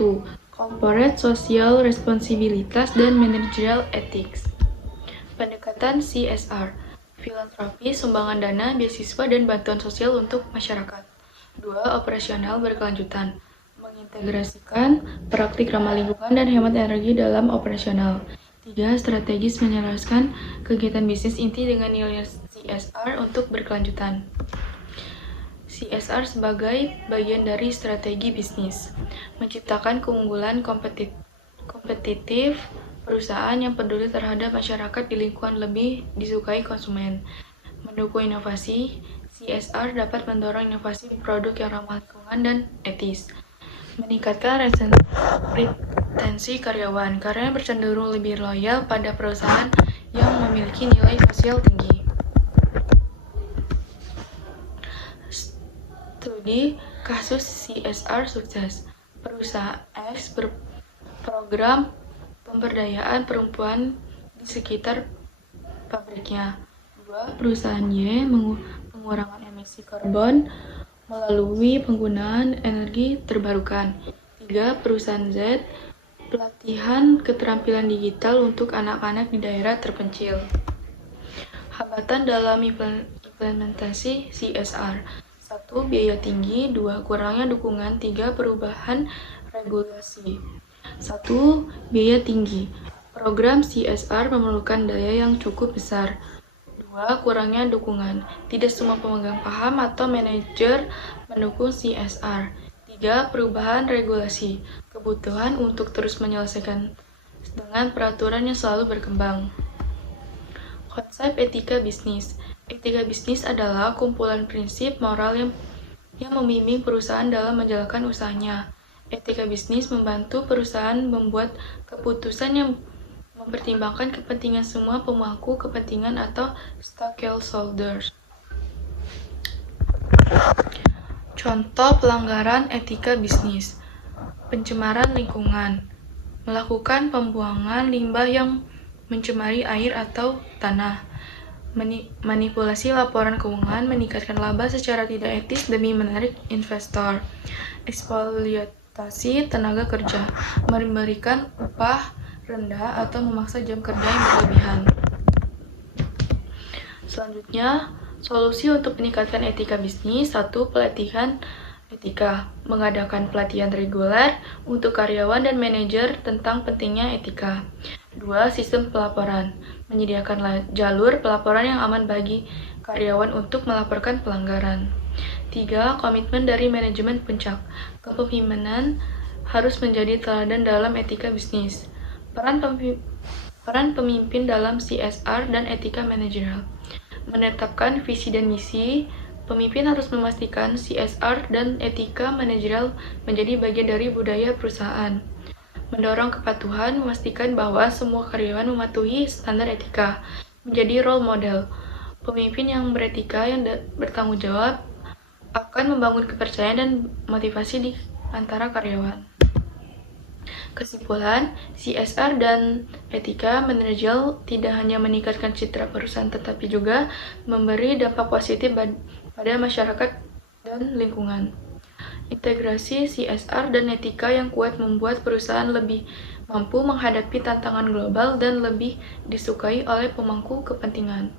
1. Corporate Social Responsibilitas dan Managerial Ethics. Pendekatan CSR, filantropi, sumbangan dana, beasiswa, dan bantuan sosial untuk masyarakat. 2. Operasional berkelanjutan, mengintegrasikan praktik ramah lingkungan dan hemat energi dalam operasional. 3. Strategis menyelaraskan kegiatan bisnis inti dengan nilai CSR untuk berkelanjutan. CSR sebagai bagian dari strategi bisnis, menciptakan keunggulan kompetitif perusahaan yang peduli terhadap masyarakat di lingkungan lebih disukai konsumen, mendukung inovasi. CSR dapat mendorong inovasi produk yang ramah lingkungan dan etis, meningkatkan retensi karyawan karena bercenderung lebih loyal pada perusahaan yang memiliki nilai sosial tinggi. Studi kasus CSR sukses. Perusahaan X berprogram pemberdayaan perempuan di sekitar pabriknya. 2. Perusahaan Y pengurangan emisi karbon melalui penggunaan energi terbarukan. 3. Perusahaan Z pelatihan keterampilan digital untuk anak-anak di daerah terpencil. Hambatan dalam implementasi CSR. 1. Biaya tinggi. 2. Kurangnya dukungan. 3. Perubahan regulasi. 1. Biaya tinggi. Program CSR memerlukan daya yang cukup besar. 2. Kurangnya dukungan. Tidak semua pemegang paham atau manajer mendukung CSR. 3. Perubahan regulasi. Kebutuhan untuk terus menyelesaikan dengan peraturan yang selalu berkembang. Konsep etika bisnis. Etika bisnis adalah kumpulan prinsip moral yang membimbing perusahaan dalam menjalankan usahanya. Etika bisnis membantu perusahaan membuat keputusan yang mempertimbangkan kepentingan semua pemangku kepentingan atau stakeholders. Contoh pelanggaran etika bisnis. Pencemaran lingkungan. Melakukan pembuangan limbah yang mencemari air atau tanah. Manipulasi laporan keuangan, meningkatkan laba secara tidak etis demi menarik investor. Eksploitasi tenaga kerja, memberikan upah rendah atau memaksa jam kerja yang berlebihan. Selanjutnya, solusi untuk meningkatkan etika bisnis. 1. Pelatihan etika, mengadakan pelatihan reguler untuk karyawan dan manajer tentang pentingnya etika. 2. Sistem pelaporan, menyediakan jalur pelaporan yang aman bagi karyawan untuk melaporkan pelanggaran. 3. Komitmen dari manajemen puncak, kepemimpinan harus menjadi teladan dalam etika bisnis. Peran pemimpin dalam CSR dan etika manajerial. Menetapkan visi dan misi. Pemimpin harus memastikan CSR dan etika manajerial menjadi bagian dari budaya perusahaan. Mendorong kepatuhan, memastikan bahwa semua karyawan mematuhi standar etika. Menjadi role model. Pemimpin yang beretika yang bertanggung jawab akan membangun kepercayaan dan motivasi di antara karyawan. Kesimpulan, CSR dan etika manajerial tidak hanya meningkatkan citra perusahaan tetapi juga memberi dampak positif pada masyarakat dan lingkungan. Integrasi CSR dan etika yang kuat membuat perusahaan lebih mampu menghadapi tantangan global dan lebih disukai oleh pemangku kepentingan.